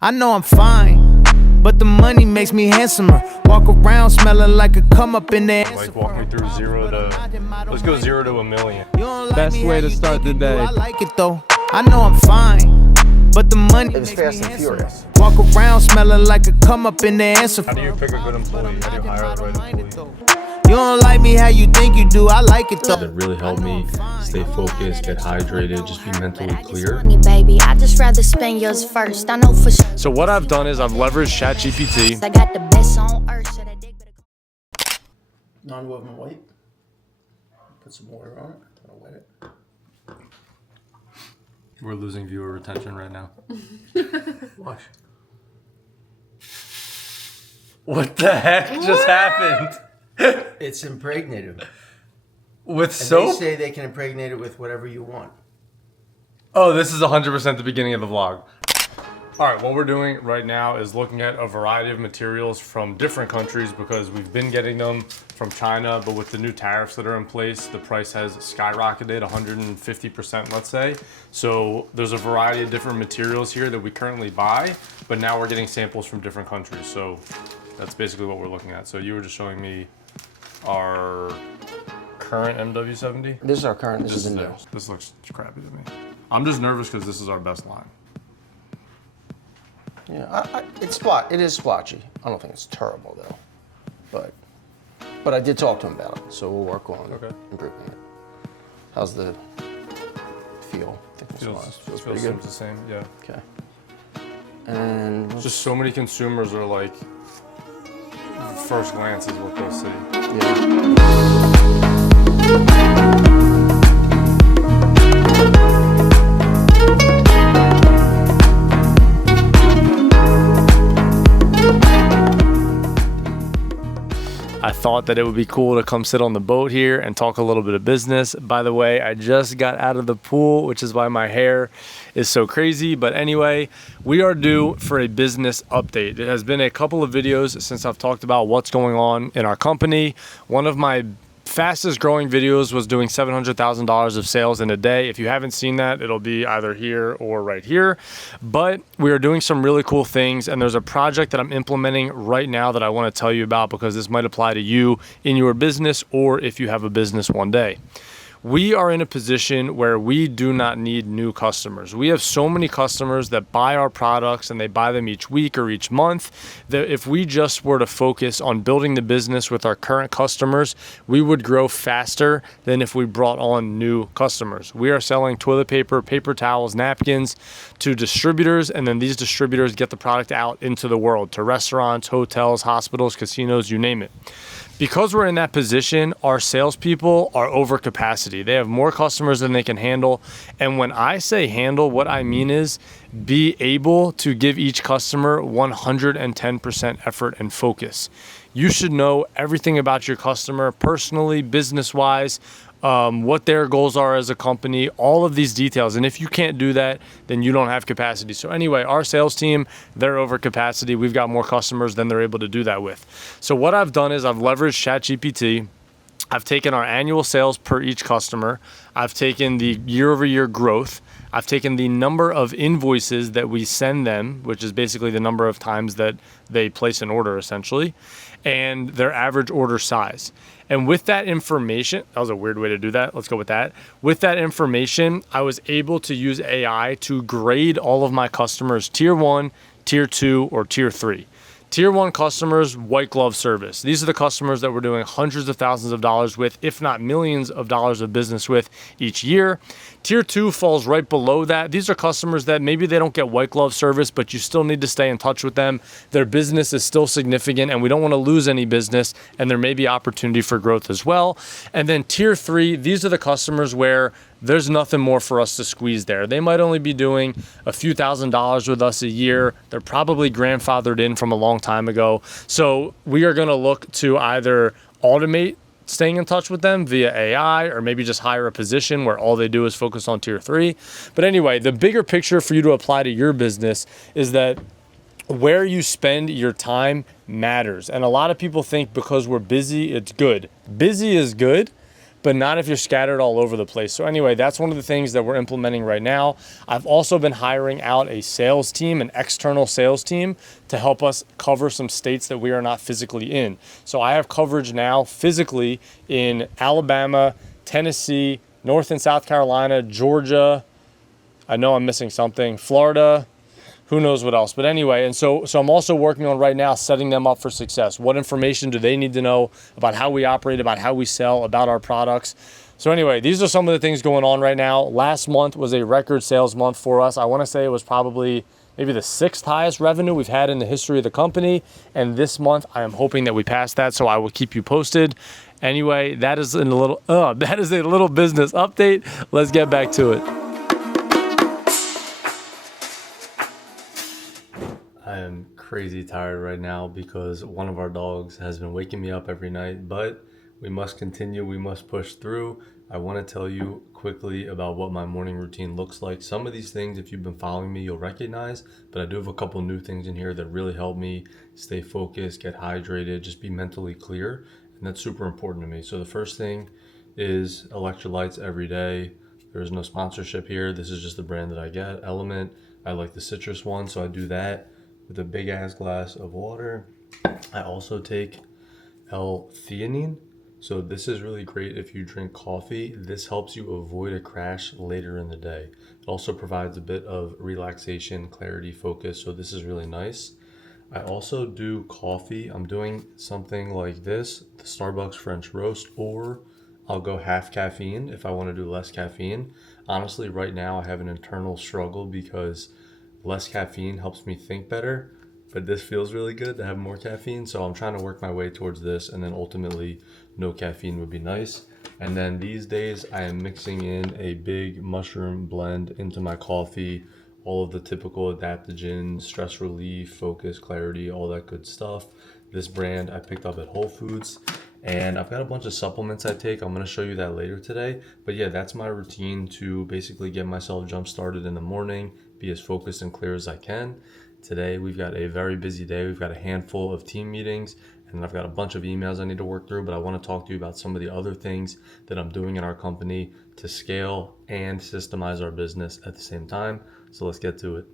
I know I'm fine, but the money makes me handsomer. Walk around smelling like a come up in there. Like walk me through let's go 0 to 1 million. Best way to start the day. I like it though. I know I'm fine, but the money It was Fast and Furious. Walk around smelling like a come up in the answer. How do you pick a good employee? How do you hire the right employee? You don't like me how you think you do. I like it though. That really helped me stay focused, get hydrated, just be mentally clear. Baby, I just rather spend yours first. I know for sure. So what I've done is I've leveraged Shhat GPT. I got the best on earth. Should I dig better? Non-woven white. Put some water on it. I'll wet it. We're losing viewer retention right now. Watch. What the heck just happened? It's impregnated. With And soap? they say they can impregnate it with whatever you want. Oh, this is 100% the beginning of the vlog. All right, what we're doing right now is looking at a variety of materials from different countries because we've been getting them from China, but with the new tariffs that are in place, the price has skyrocketed 150%, let's say. So there's a variety of different materials here that we currently buy, but now we're getting samples from different countries. So that's basically what we're looking at. So you were just showing me our current MW70. This is our current. This is the new. This looks crappy to me. I'm just nervous because this is our best line. Yeah, it is splotchy. I don't think it's terrible though, but I did talk to him about it, so we'll work on improving it. How's the feel? I think feels pretty good. Seems the same, yeah. Okay. And Just so many consumers are like, first glance is what they'll see. yeah. I thought that it would be cool to come sit on the boat here and talk a little bit of business. By the way, I just got out of the pool, which is why my hair is so crazy. But anyway, we are due for a business update. It has been a couple of videos since I've talked about what's going on in our company. One of my fastest growing videos was doing $700,000 of sales in a day. If you haven't seen that, it'll be either here or right here. But we are doing some really cool things, and there's a project that I'm implementing right now that I want to tell you about because this might apply to you in your business or if you have a business one day. We are in a position where we do not need new customers. We have so many customers that buy our products and they buy them each week or each month that if we just were to focus on building the business with our current customers, we would grow faster than if we brought on new customers. We are selling toilet paper, paper towels, napkins to distributors, and then these distributors get the product out into the world to restaurants, hotels, hospitals, casinos, you name it. Because we're in that position, our salespeople are over capacity. They have more customers than they can handle. And when I say handle, what I mean is be able to give each customer 110% effort and focus. You should know everything about your customer personally, business-wise, what their goals are as a company, all of these details. And if you can't do that, then you don't have capacity. So anyway, our sales team, they're over capacity. We've got more customers than they're able to do that with. So what I've done is I've leveraged Shhat GPT. I've taken our annual sales per each customer. I've taken the year-over-year growth. I've taken the number of invoices that we send them, which is basically the number of times that they place an order essentially, and their average order size. And with that information, that was a weird way to do that. Let's go with that. With that information, I was able to use AI to grade all of my customers tier 1, tier 2, or tier 3. Tier 1 customers, white glove service. These are the customers that we're doing hundreds of thousands of dollars with, if not millions of dollars of business with each year. Tier 2 falls right below that. These are customers that maybe they don't get white glove service, but you still need to stay in touch with them. Their business is still significant and we don't want to lose any business, and there may be opportunity for growth as well. And then tier 3, these are the customers where there's nothing more for us to squeeze there. They might only be doing a few $1,000s with us a year. They're probably grandfathered in from a long time ago. So we are going to look to either automate staying in touch with them via AI, or maybe just hire a position where all they do is focus on tier 3. But anyway, the bigger picture for you to apply to your business is that where you spend your time matters. And a lot of people think because we're busy, it's good. Busy is good, but not if you're scattered all over the place. So anyway, that's one of the things that we're implementing right now. I've also been hiring out a sales team, an external sales team, to help us cover some states that we are not physically in. So I have coverage now physically in Alabama, Tennessee, North and South Carolina, Georgia. I know I'm missing something, Florida, who knows what else. But anyway, and so I'm also working on right now setting them up for success. What information do they need to know about how we operate, about how we sell, about our products? So anyway, these are some of the things going on right now. Last month was a record sales month for us. I want to say it was probably maybe the 6th highest revenue we've had in the history of the company. And this month, I am hoping that we pass that, so I will keep you posted. Anyway, that is a little business update. Let's get back to it. I am crazy tired right now because one of our dogs has been waking me up every night, but we must continue, we must push through. I want to tell you quickly about what my morning routine looks like. Some of these things, if you've been following me, you'll recognize, but I do have a couple new things in here that really help me stay focused, get hydrated, just be mentally clear, and that's super important to me. So the first thing is electrolytes every day. There's no sponsorship here. This is just the brand that I get, Element. I like the citrus one, so I do that with a big ass glass of water. I also take L-theanine. So this is really great if you drink coffee. This helps you avoid a crash later in the day. It also provides a bit of relaxation, clarity, focus. So this is really nice. I also do coffee. I'm doing something like this, the Starbucks French roast, or I'll go half caffeine if I want to do less caffeine. Honestly, right now I have an internal struggle because less caffeine helps me think better, but this feels really good to have more caffeine. So I'm trying to work my way towards this, and then ultimately no caffeine would be nice. And then these days I am mixing in a big mushroom blend into my coffee, all of the typical adaptogens, stress relief, focus, clarity, all that good stuff. This brand I picked up at Whole Foods, and I've got a bunch of supplements I take. I'm going to show you that later today. But yeah, that's my routine to basically get myself jump started in the morning, be as focused and clear as I can. Today we've got a very busy day. We've got a handful of team meetings, and I've got a bunch of emails I need to work through, but I want to talk to you about some of the other things that I'm doing in our company to scale and systemize our business at the same time. So let's get to it.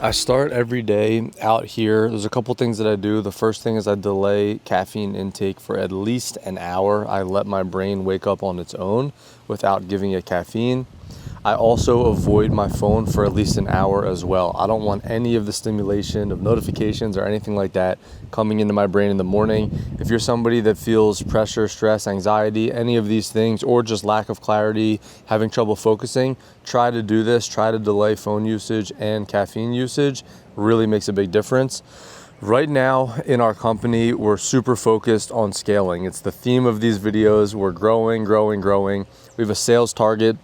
I start every day out here. There's a couple things that I do. The first thing is I delay caffeine intake for at least an hour. I let my brain wake up on its own without giving it caffeine. I also avoid my phone for at least an hour as well. I don't want any of the stimulation of notifications or anything like that coming into my brain in the morning. If you're somebody that feels pressure, stress, anxiety, any of these things, or just lack of clarity, having trouble focusing, try to do this. Try to delay phone usage and caffeine usage. Really makes a big difference. Right now in our company, we're super focused on scaling. It's the theme of these videos. We're growing. We have a sales target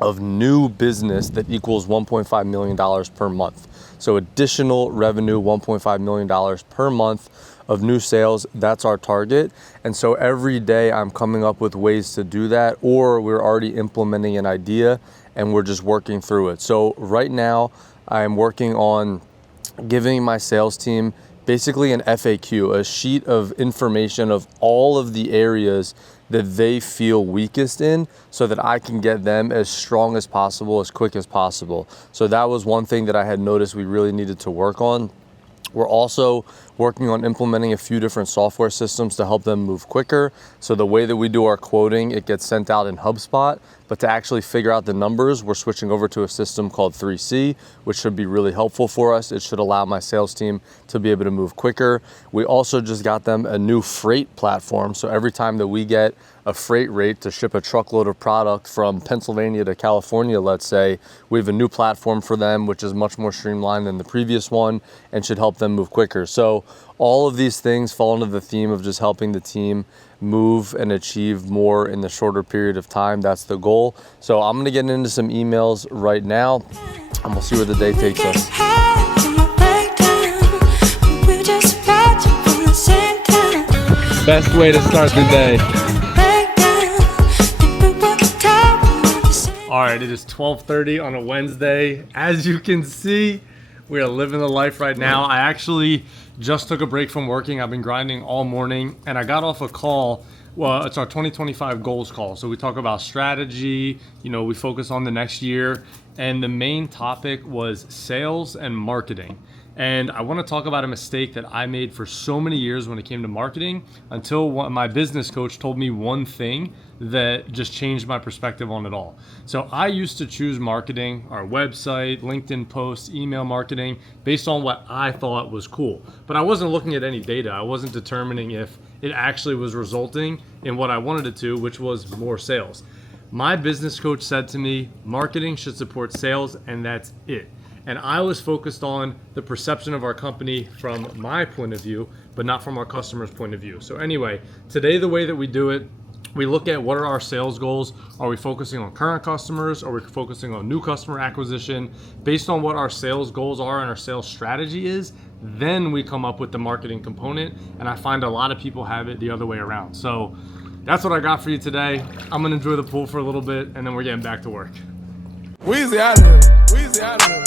of new business that equals $1.5 million per month. So additional revenue, $1.5 million per month of new sales, that's our target. And so every day I'm coming up with ways to do that, or we're already implementing an idea and we're just working through it. So right now I'm working on giving my sales team basically an FAQ, a sheet of information of all of the areas that they feel weakest in, so that I can get them as strong as possible, as quick as possible. So that was one thing that I had noticed we really needed to work on. We're also working on implementing a few different software systems to help them move quicker. So the way that we do our quoting, it gets sent out in HubSpot, but to actually figure out the numbers, we're switching over to a system called 3C, which should be really helpful for us. It should allow my sales team to be able to move quicker. We also just got them a new freight platform. So every time that we get a freight rate to ship a truckload of product from Pennsylvania to California, let's say, we have a new platform for them, which is much more streamlined than the previous one and should help them move quicker. So all of these things fall into the theme of just helping the team move and achieve more in the shorter period of time. That's the goal. So I'm gonna get into some emails right now and we'll see where the day takes us. Best way to start the day. All right, it is 12:30 on a Wednesday. As you can see, We are living the life right now. I actually just took a break from working. I've been grinding all morning, and I got off a call. Well, it's our 2025 goals call. So we talk about strategy, we focus on the next year, and the main topic was sales and marketing. And I want to talk about a mistake that I made for so many years when it came to marketing, until my business coach told me one thing that just changed my perspective on it all. So I used to choose marketing, our website, LinkedIn posts, email marketing, based on what I thought was cool. But I wasn't looking at any data. I wasn't determining if it actually was resulting in what I wanted it to, which was more sales. My business coach said to me, marketing should support sales, and that's it. And I was focused on the perception of our company from my point of view, but not from our customer's point of view. So anyway, today the way that we do it, we look at what are our sales goals. Are we focusing on current customers? Are we focusing on new customer acquisition? Based on what our sales goals are and our sales strategy is, then we come up with the marketing component. And I find a lot of people have it the other way around. So that's what I got for you today. I'm gonna enjoy the pool for a little bit, and then we're getting back to work. Weezy out of here. Weezy out of here.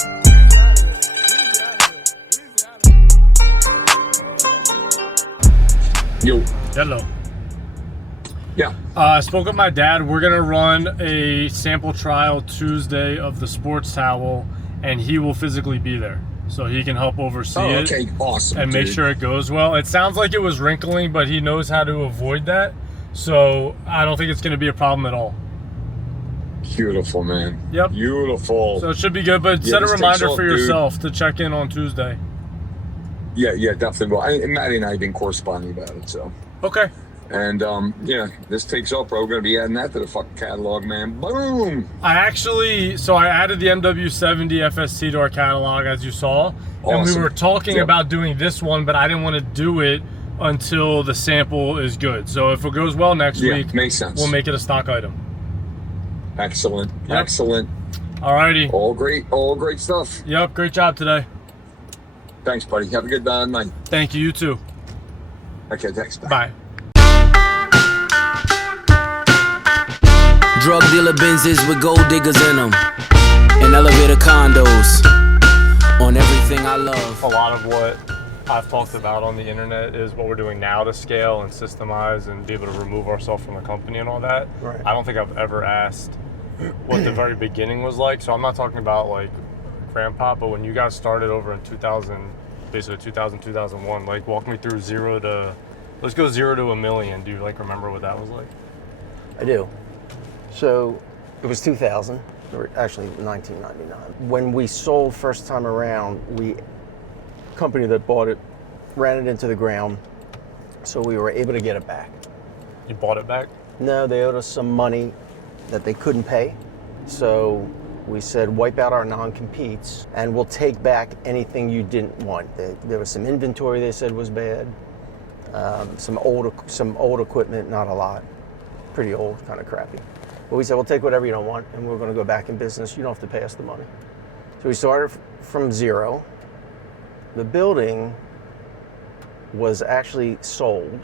Yo. Hello. Yeah. I spoke with my dad. We're gonna run a sample trial Tuesday of the sports towel, and he will physically be there, so he can help oversee it. Okay, awesome. And make sure it goes well. It sounds like it was wrinkling, but he knows how to avoid that, so I don't think it's gonna be a problem at all. Beautiful, man. Yep. Beautiful. So it should be good, but set a this reminder takes off, for yourself to check in on Tuesday. Yeah, definitely. Well, Maddie and I have been corresponding about it, so. Okay. And this takes off, bro. We're gonna be adding that to the fucking catalog, man. Boom. I added the MW70 FST to our catalog, as you saw, and we Awesome. were talking Yep. about doing this one, but I didn't want to do it until the sample is good. So if it goes well next week, makes sense. we'll make it a stock item. Excellent. Yep. Excellent. Alrighty. All great stuff. Yep, great job today. Thanks, buddy. Have a good night. Thank you, you too. Okay, thanks. Bye. Drug dealer Benzes with gold diggers in them, and elevator condos on everything I love. A lot of what I've talked about on the internet is what we're doing now to scale and systemize and be able to remove ourselves from the company and all that. Right. I don't think I've ever asked what the very beginning was like. So I'm not talking about like grandpa, but when you guys started over in 2000, 2001, like walk me through let's go 0 to $1 million. Do you like remember what that was like? I do. So it was 2000, or actually 1999. When we sold first time around, company that bought it ran it into the ground, so we were able to get it back. You bought it back? No, they owed us some money that they couldn't pay. So we said, wipe out our non-competes and we'll take back anything you didn't want. There was some inventory they said was bad, some old equipment, not a lot, pretty old, kind of crappy. But we said, we'll take whatever you don't want and we're gonna go back in business. You don't have to pay us the money. So we started from zero. The building was actually sold,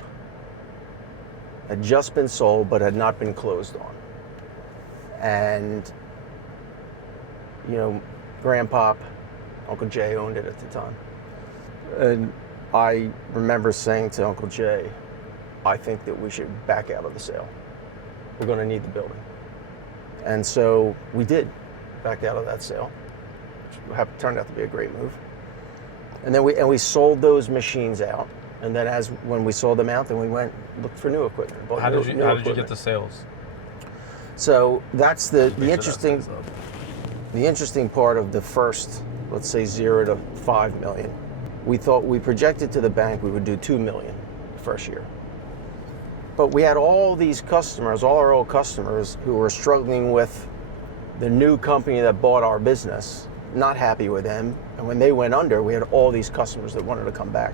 had just been sold, but had not been closed on. And, Grandpop, Uncle Jay owned it at the time. And I remember saying to Uncle Jay, I think that we should back out of the sale. We're gonna need the building. And so we did back out of that sale, which turned out to be a great move. And then we sold those machines out. And then when we sold them out, then we went looked for new equipment. How did you get the sales? So that's the interesting part of the first, let's say 0 to 5 million. We projected to the bank we would do 2 million the first year. But we had all these customers, all our old customers, who were struggling with the new company that bought our business, not happy with them. And when they went under, we had all these customers that wanted to come back.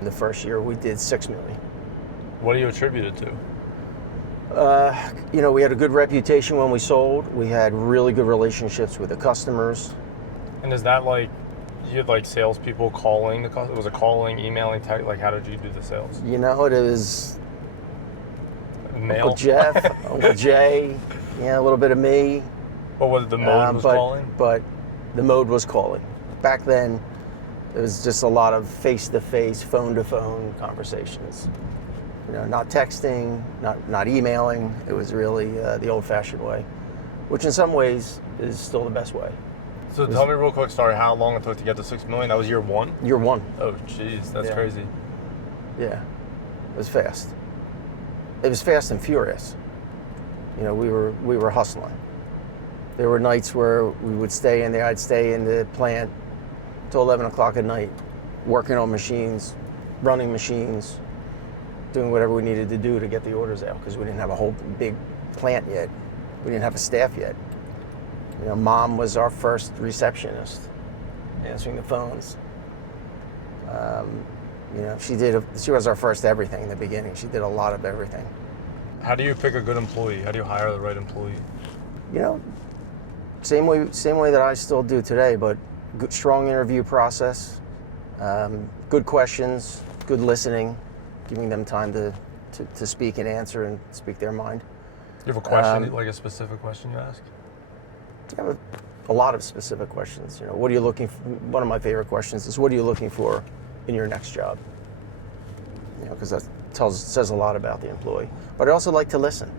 In the first year, we did 6 million. What do you attribute it to? We had a good reputation when we sold. We had really good relationships with the customers. And is that like, you had like salespeople calling the customer? Was it calling, emailing, text? Like, how did you do the sales? It was Mail? Uncle Jeff, Uncle Jay, a little bit of me. What was it, the mode was calling? But the mode was calling. Back then, it was just a lot of face-to-face, phone-to-phone conversations. You know, not texting, not emailing. It was really the old-fashioned way, which in some ways is still the best way. So tell me real quick, sorry, how long it took to get to 6 million? That was year one? Year one. Oh, jeez, that's crazy. Yeah, it was fast. It was fast and furious. You know, we were hustling. There were nights where we would stay in there. I'd stay in the plant till 11 o'clock at night, working on machines, running machines, doing whatever we needed to do to get the orders out, because we didn't have a whole big plant yet. We didn't have a staff yet. You know, Mom was our first receptionist, answering the phones. You know, she was our first everything in the beginning. She did a lot of everything. How do you pick a good employee? How do you hire the right employee? You know, same way that I still do today, but good, strong interview process, good questions, good listening, giving them time to speak and answer and speak their mind. You have a question, like a specific question you ask? I have a lot of specific questions. You know, what are you looking for? One of my favorite questions is, what are you looking for in your next job? You know, because that says a lot about the employee. But I also like to listen.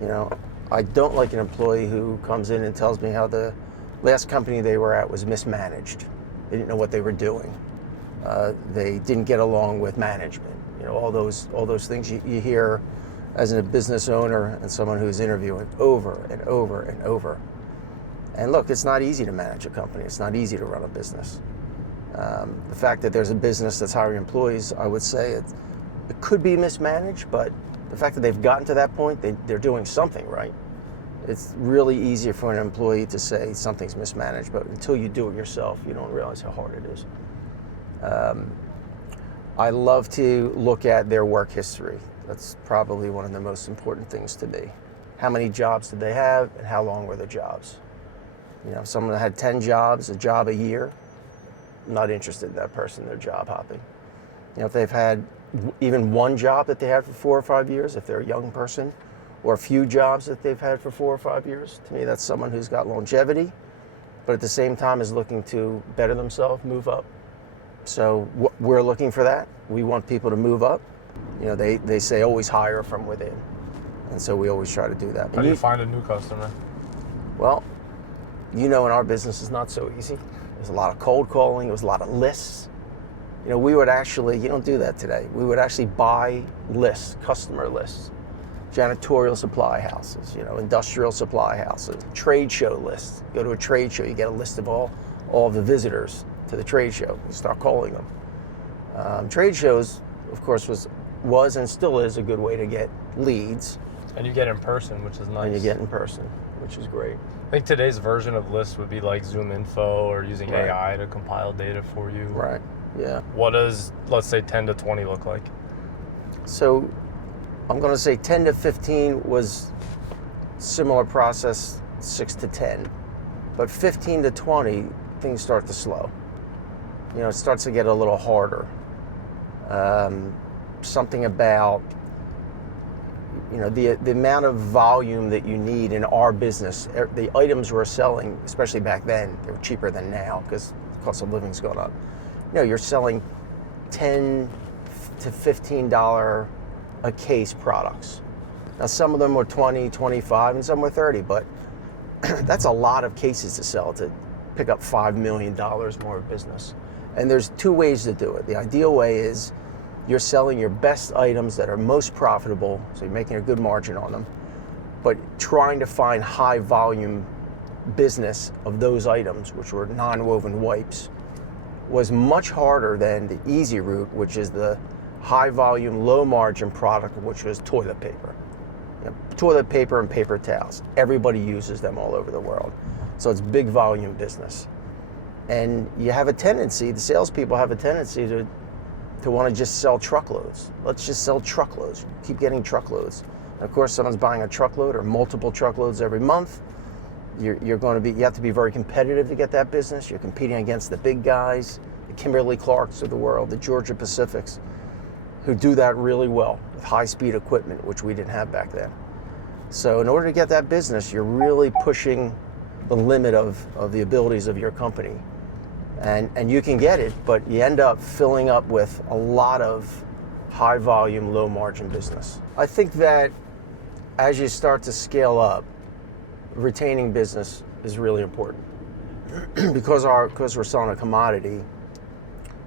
You know, I don't like an employee who comes in and tells me how the last company they were at was mismanaged. They didn't know what they were doing. They didn't get along with management. You know, all those things you hear as a business owner and someone who's interviewing over and over and over. And look, it's not easy to manage a company. It's not easy to run a business. The fact that there's a business that's hiring employees, I would say it could be mismanaged, but the fact that they've gotten to that point, they're doing something right. It's really easier for an employee to say something's mismanaged, but until you do it yourself, you don't realize how hard it is. I love to look at their work history. That's probably one of the most important things to me. How many jobs did they have, and how long were the jobs? You know, if someone had 10 jobs, a job a year, I'm not interested in that person. They're job hopping. You know, if they've had even one job that they had for 4 or 5 years, if they're a young person, or a few jobs that they've had for 4 or 5 years, to me that's someone who's got longevity, but at the same time is looking to better themselves, move up. So we're looking for that. We want people to move up. You know, they say always hire from within, and so we always try to do that. How do you find a new customer? Well, you know, in our business it's not so easy. There's a lot of cold calling. There was a lot of lists. You know, we would actually, you don't do that today. We would actually buy lists, customer lists, janitorial supply houses, you know, industrial supply houses, trade show lists. Go to a trade show, you get a list of all the visitors to the trade show. You start calling them. Trade shows, of course, was and still is a good way to get leads. And you get in person, which is nice. And you get in person, which is great. I think today's version of lists would be like Zoom Info or using AI to compile data for you. Right, yeah. What does, let's say, 10 to 20 look like? So I'm going to say 10 to 15 was similar process, 6 to 10. But 15 to 20, things start to slow. You know, it starts to get a little harder. Something about, you know, the amount of volume that you need in our business. The items we're selling, especially back then, they were cheaper than now because the cost of living's gone up. You know, you're selling $10 to $15 a case products. Now some of them were 20, 25, and some were 30, but that's a lot of cases to sell to pick up $5 million more of business. And there's two ways to do it. The ideal way is you're selling your best items that are most profitable, so you're making a good margin on them, but trying to find high volume business of those items, which were non-woven wipes, was much harder than the easy route, which is the high volume, low margin product, which was toilet paper. You know, toilet paper and paper towels. Everybody uses them all over the world. So it's big volume business. And you have a tendency, the salespeople have a tendency to want to just sell truckloads. Let's just sell truckloads. Keep getting truckloads. And of course, someone's buying a truckload or multiple truckloads every month. You have to be very competitive to get that business. You're competing against the big guys, the Kimberly Clarks of the world, the Georgia Pacifics, who do that really well with high-speed equipment, which we didn't have back then. So in order to get that business, you're really pushing the limit of the abilities of your company. And you can get it, but you end up filling up with a lot of high volume, low margin business. I think that as you start to scale up, retaining business is really important. because we're selling a commodity,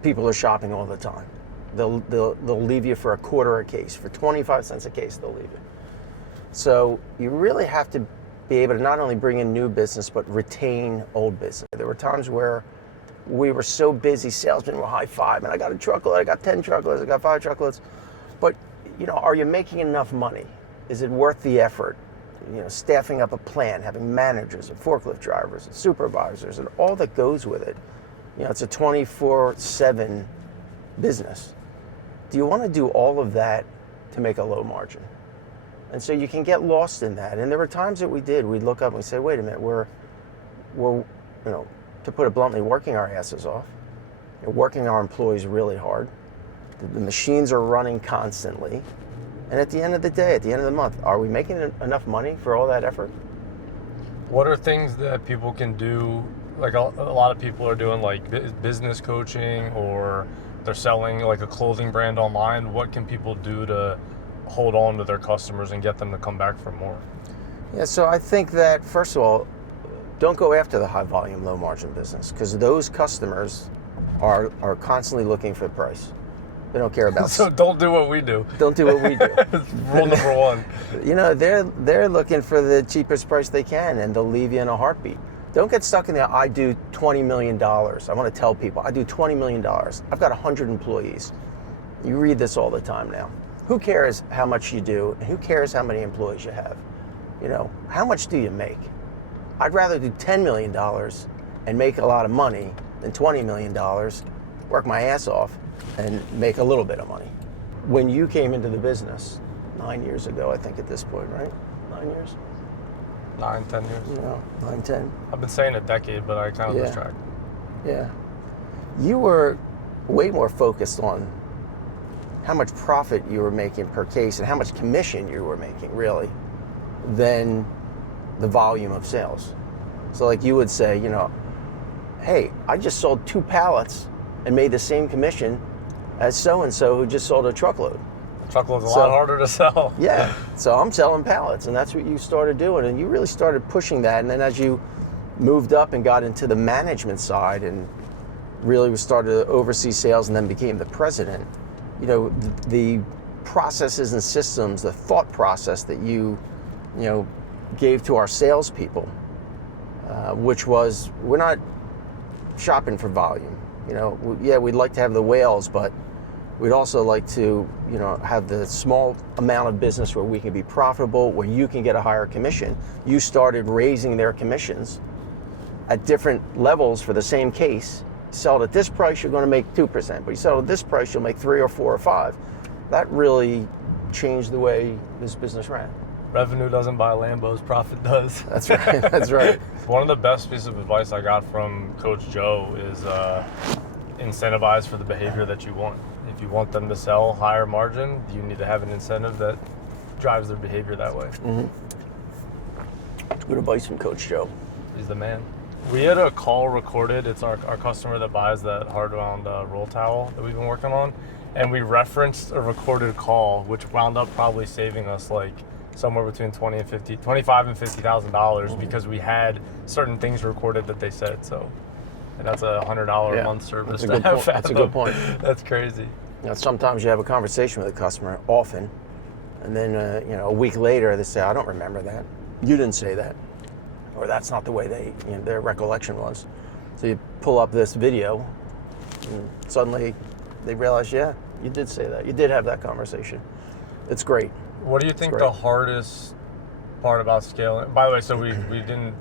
people are shopping all the time. They'll leave you for a quarter a case, for 25 cents a case they'll leave you. So you really have to be able to not only bring in new business, but retain old business. There were times where we were so busy, salesmen were high five, and I got a truckload, I got 10 truckloads, I got 5 truckloads. But, are you making enough money? Is it worth the effort? Staffing up a plant, having managers and forklift drivers and supervisors and all that goes with it. It's a 24/7 business. Do you want to do all of that to make a low margin? And so you can get lost in that. And there were times that we'd look up and we'd say, wait a minute, we're to put it bluntly, working our asses off. Working our employees really hard. The machines are running constantly. And at the end of the day, at the end of the month, are we making enough money for all that effort? What are things that people can do? Like a lot of people are doing like business coaching, or they're selling like a clothing brand online. What can people do to hold on to their customers and get them to come back for more? Yeah, so I think that, first of all, don't go after the high volume, low margin business, because those customers are constantly looking for price. They don't care about. So don't do what we do. Don't do what we do. Rule number one. They're looking for the cheapest price they can, and they'll leave you in a heartbeat. Don't get stuck in there. I do $20 million. I want to tell people I do $20 million. I've got 100 employees. You read this all the time now. Who cares how much you do, and who cares how many employees you have? How much do you make? I'd rather do $10 million and make a lot of money than $20 million, work my ass off, and make a little bit of money. When you came into the business 9 years ago, I think at this point, right? 9 years? 9, 10 years. 9, 10. I've been saying a decade, but I kind of lose track. Yeah. You were way more focused on how much profit you were making per case and how much commission you were making, really, than the volume of sales. So like you would say, hey, I just sold 2 pallets and made the same commission as so-and-so who just sold a truckload. Truckload's a lot harder to sell. Yeah, so I'm selling pallets, and that's what you started doing, and you really started pushing that. And then as you moved up and got into the management side and really started to oversee sales and then became the president, the processes and systems, the thought process that you gave to our salespeople, which was, we're not shopping for volume. We'd like to have the whales, but we'd also like to, have the small amount of business where we can be profitable, where you can get a higher commission. You started raising their commissions at different levels for the same case. Sell it at this price, you're going to make 2%, but you sell it at this price, you'll make 3 or 4 or 5. That really changed the way this business ran. Revenue doesn't buy Lambos, profit does. That's right. That's right. One of the best pieces of advice I got from Coach Joe is incentivize for the behavior that you want. If you want them to sell higher margin, you need to have an incentive that drives their behavior that way. Mm-hmm. Good advice from Coach Joe. He's the man. We had a call recorded. It's our customer that buys that hard-wound roll towel that we've been working on. And we referenced a recorded call, which wound up probably saving us like somewhere between $25,000 and $50,000 because we had certain things recorded that they said. So, and that's a $100 a month service. That's a good point. That's crazy. Sometimes you have a conversation with a customer, often, and then a week later they say, "I don't remember that. You didn't say that," or "That's not the way their recollection was." So you pull up this video, and suddenly they realize, "Yeah, you did say that. You did have that conversation." It's great. What do you think the hardest part about scaling? By the way, so I'm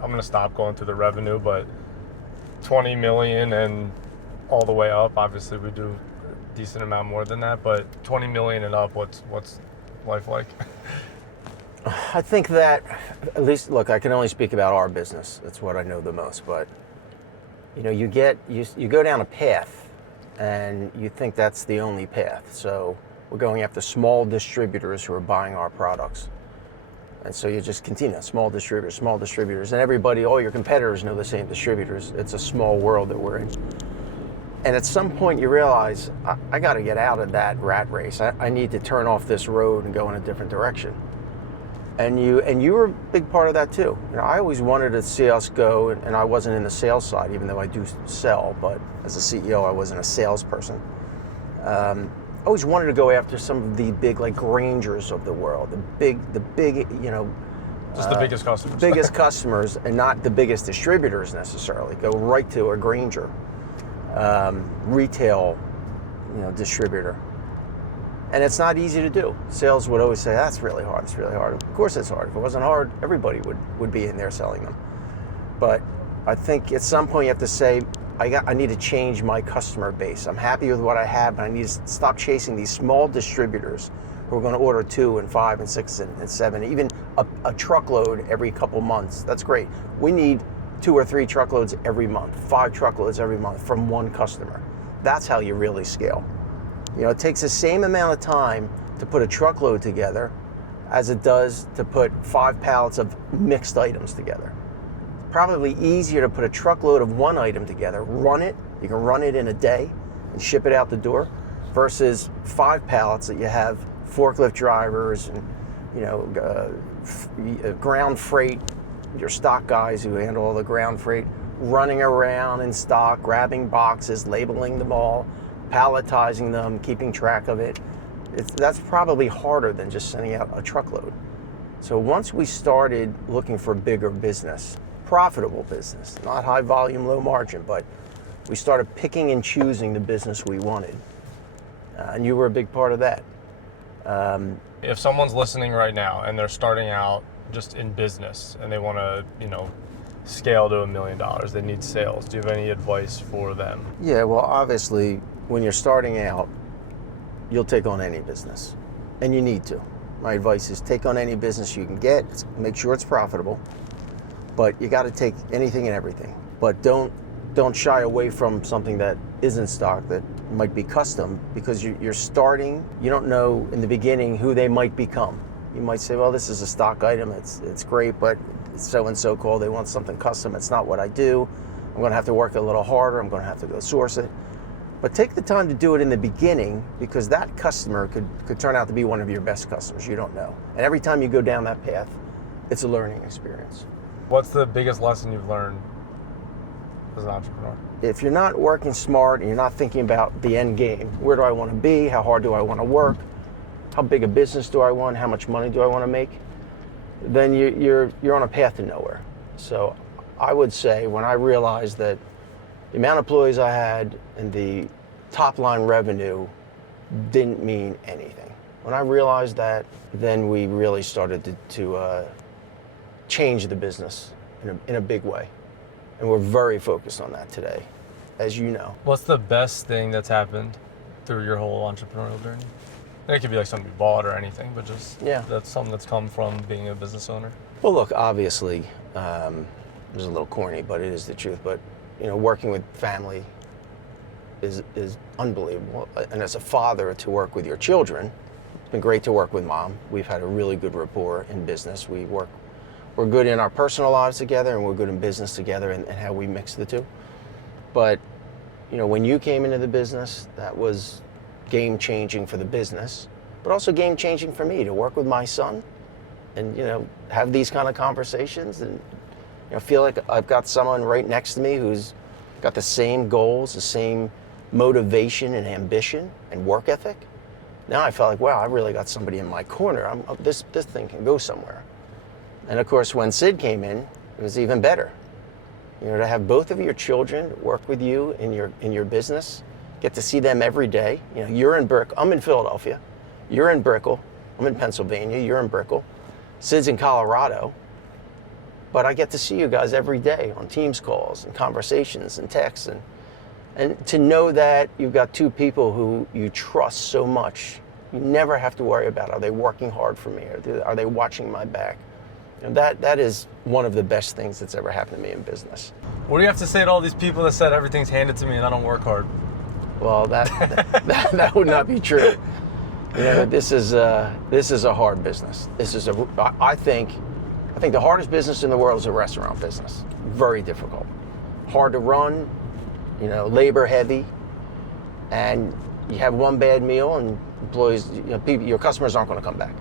gonna stop going through the revenue, but 20 million and all the way up. Obviously, we do a decent amount more than that, but 20 million and up. What's life like? I think that, at least, look, I can only speak about our business. That's what I know the most. But you go down a path, and you think that's the only path. So we're going after small distributors who are buying our products. And so you just continue, small distributors, and everybody, all your competitors know the same distributors. It's a small world that we're in. And at some point you realize, I got to get out of that rat race. I need to turn off this road and go in a different direction. And you were a big part of that too. You know, I always wanted to see us go, and I wasn't in the sales side, even though I do sell, but as a CEO, I wasn't a salesperson. I always wanted to go after some of the big, like Grangers of the world, the big, you know, just the biggest customers. Biggest customers, and not the biggest distributors necessarily. Go right to a Granger, retail, you know, distributor. And it's not easy to do. Sales would always say, that's really hard, it's really hard. Of course it's hard. If it wasn't hard, everybody would be in there selling them. But I think at some point you have to say, I need to change my customer base. I'm happy with what I have, but I need to stop chasing these small distributors who are going to order 2 and 5 and 6 and 7, even a truckload every couple months. That's great. We need 2 or 3 truckloads every month, 5 truckloads every month from one customer. That's how you really scale. You know, it takes the same amount of time to put a truckload together as it does to put 5 pallets of mixed items together. Probably easier to put a truckload of one item together, run it, you can run it in a day and ship it out the door, versus 5 pallets that you have forklift drivers and, you know, ground freight, your stock guys who handle all the ground freight, running around in stock, grabbing boxes, labeling them all, palletizing them, keeping track of it. That's probably harder than just sending out a truckload. So once we started looking for bigger business, profitable business, not high volume, low margin, but we started picking and choosing the business we wanted. And you were a big part of that. If someone's listening right now and they're starting out just in business and they want to, you know, scale to $1 million, they need sales. Do you have any advice for them? Yeah, well, obviously, when you're starting out, you'll take on any business, and you need to. My advice is take on any business you can get, make sure it's profitable, but you got to take anything and everything. But don't shy away from something that isn't stock, that might be custom, because you're starting, you don't know in the beginning who they might become. You might say, well, this is a stock item, it's great, but so-and-so called, they want something custom, it's not what I do. I'm gonna have to work a little harder, I'm gonna have to go source it. But take the time to do it in the beginning, because that customer could turn out to be one of your best customers, you don't know. And every time you go down that path, it's a learning experience. What's the biggest lesson you've learned as an entrepreneur? If you're not working smart and you're not thinking about the end game, where do I want to be, how hard do I want to work, how big a business do I want, how much money do I want to make, then you're on a path to nowhere. So I would say when I realized that the amount of employees I had and the top line revenue didn't mean anything. When I realized that, then we really started to change the business in a big way. And we're very focused on that today, as you know. What's the best thing that's happened through your whole entrepreneurial journey? It could be like something you bought or anything, but just that's something that's come from being a business owner. Well, look, obviously, it was a little corny, but it is the truth. But you know, working with family is unbelievable. And as a father, to work with your children, it's been great to work with Mom. We've had a really good rapport in business. We're good in our personal lives together, and we're good in business together, and how we mix the two. But you know, when you came into the business, that was game-changing for the business, but also game-changing for me to work with my son and, you know, have these kind of conversations and, you know, feel like I've got someone right next to me who's got the same goals, the same motivation and ambition and work ethic. Now I felt like, wow, I really got somebody in my corner. This thing can go somewhere. And of course, when Sid came in, it was even better. You know, to have both of your children work with you in your business, get to see them every day. You know, you're in I'm in Philadelphia. You're in Brickell. I'm in Pennsylvania. You're in Brickell. Sid's in Colorado. But I get to see you guys every day on Teams calls and conversations and texts. And to know that you've got 2 people who you trust so much, you never have to worry about, are they working hard for me? Are they watching my back? And that is one of the best things that's ever happened to me in business. What do you have to say to all these people that said everything's handed to me and I don't work hard? Well, that would not be true. You know, this is a hard business. I think the hardest business in the world is a restaurant business. Very difficult, hard to run, you know, labor heavy, and you have one bad meal and employees, you know, your customers aren't going to come back.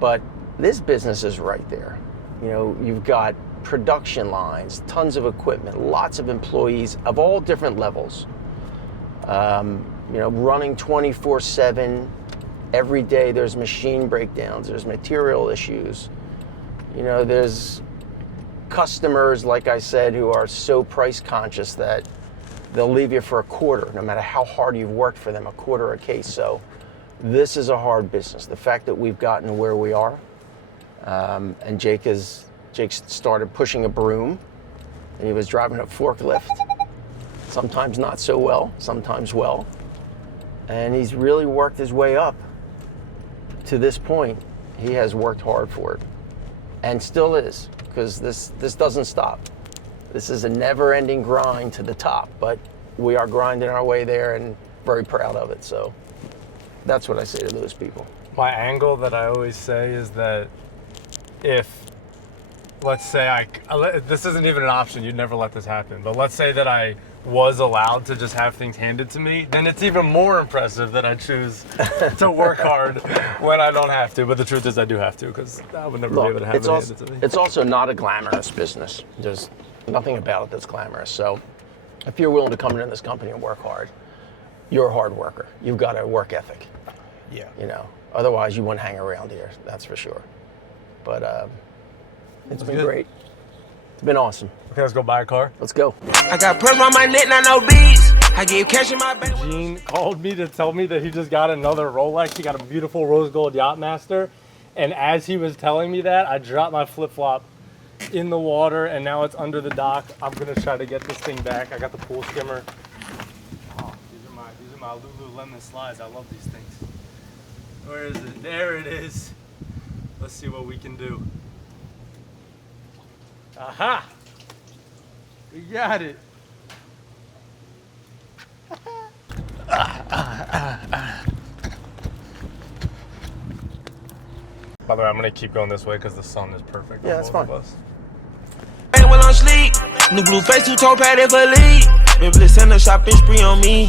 But this business is right there. You know, you've got production lines, tons of equipment, lots of employees of all different levels. You know, running 24/7. Every day there's machine breakdowns, there's material issues. You know, there's customers, like I said, who are so price conscious that they'll leave you for a quarter, no matter how hard you've worked for them, a quarter a case. So this is a hard business. The fact that we've gotten to where we are, and Jake started pushing a broom, and he was driving a forklift, sometimes not so well, sometimes well. And he's really worked his way up to this point. He has worked hard for it, and still is, because this doesn't stop. This is a never-ending grind to the top, but we are grinding our way there and very proud of it. So that's what I say to those people. My angle that I always say is that if, let's say this isn't even an option, you'd never let this happen, but let's say that I was allowed to just have things handed to me, then it's even more impressive that I choose to work hard when I don't have to. But the truth is I do have to, because I would never be able to have it handed to me. It's also not a glamorous business. There's nothing about it that's glamorous. So if you're willing to come into this company and work hard, you're a hard worker. You've got a work ethic. Yeah. You know, otherwise you wouldn't hang around here, that's for sure. But it's been great. It's been awesome. Okay, let's go buy a car. Let's go. I got pressure on my neck, not no beats. I gave cash in my bank. Gene called me to tell me that he just got another Rolex. He got a beautiful rose gold Yachtmaster. And as he was telling me that, I dropped my flip-flop in the water, and now it's under the dock. I'm gonna try to get this thing back. I got the pool skimmer. Oh, these are my Lululemon slides. I love these things. Where is it? There it is. Let's see what we can do. Aha! We got it. By the way, I'm gonna keep going this way because the sun is perfect. Yeah, that's fine. When I'm sleep, new blue face, two-tone padded for lead. Been blitzing a shopping spree on me.